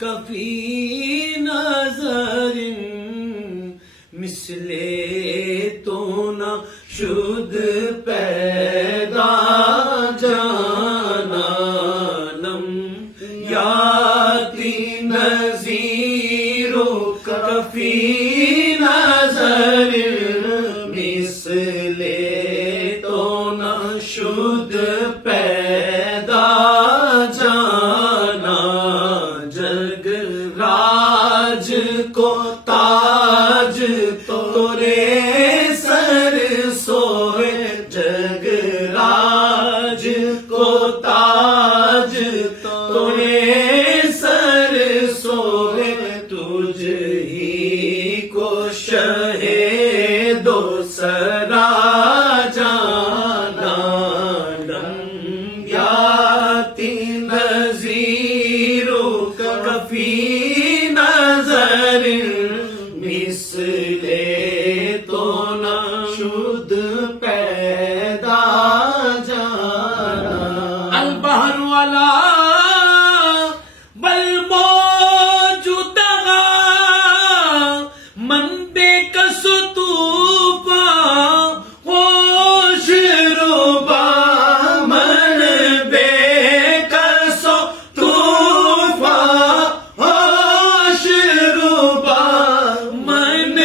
کفی نظر مثل تو نہ شد پیدا جانانم یاتی نظیر کفی نظر مثل تو نہ شد پیدا جانا جگ راج کو تاج تورے سر سوئے جگ راج کو تاج تورے سر سوئے تجھ ہی کو شہ دو سرا جانانم یاتی نظیر کفی نظر مثل تو نہ شد پیدا جانا البحر والا بل موج دغا من بے کس طوفان ہوش ربا من بے کس طوفان ہوش ربا من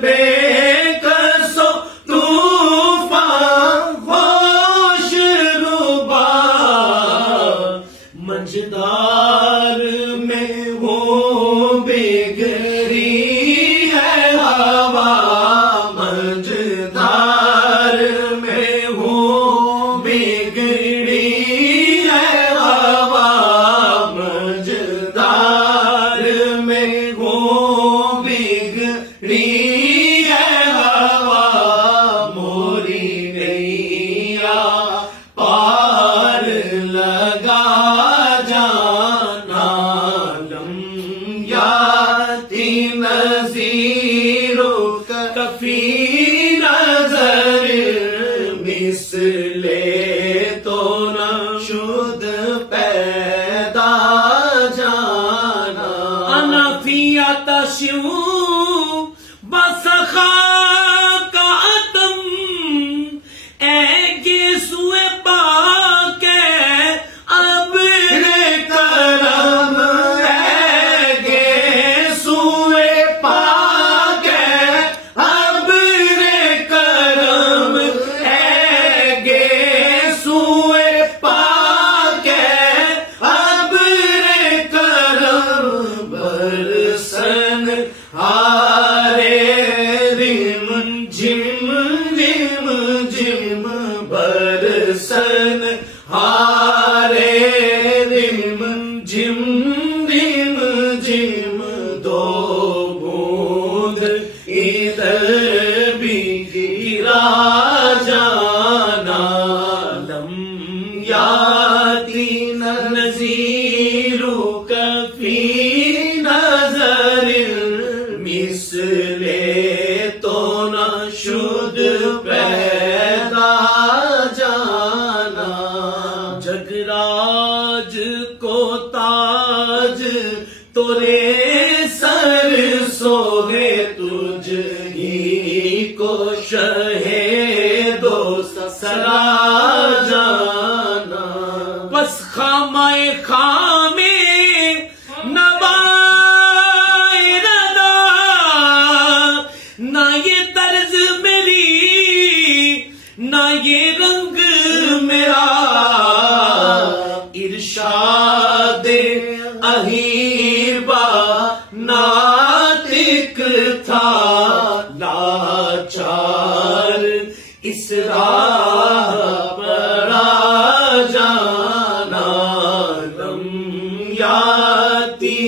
بے کس طوفان ہوش ربا مجدار میں وہ بگڑی ہے ہوا مجدار میں وہ بگڑی ہے ہوا مجدار میں وہ بگڑی ہے ہوا موری نیا پار لگا جانانم یاتی نظیر کفی نظر مثل تو نہ شد پیدا جانا انا فی آتشوں بسخا کا عدم اے گیسوئے پاک ابر کرم اے گیسوئے پاک ابر کرم اے گیسوئے پاک ابر کرم برسن ہارے رم جم جم جم برسن ہارے رم جم رم جم دو بوند ادھر بھی گرا جانانم یاتی نظیر کفی نظر مثل تو نہ شد پیدا جانا جگ راج کو تاج تورے سر سوئے تجھ ہی کو شہ دو سرا جانا بس خامائے خامے نوائے ردا نہ یہ طرز میری نہ یہ رنگ میرا ارشاد اہیر با ناطق تھا لاچار اس راہ پڑا جانانم یاتی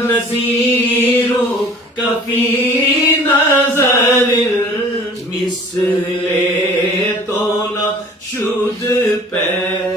نظیر کفی نظر مثل تو نہ شد پیدا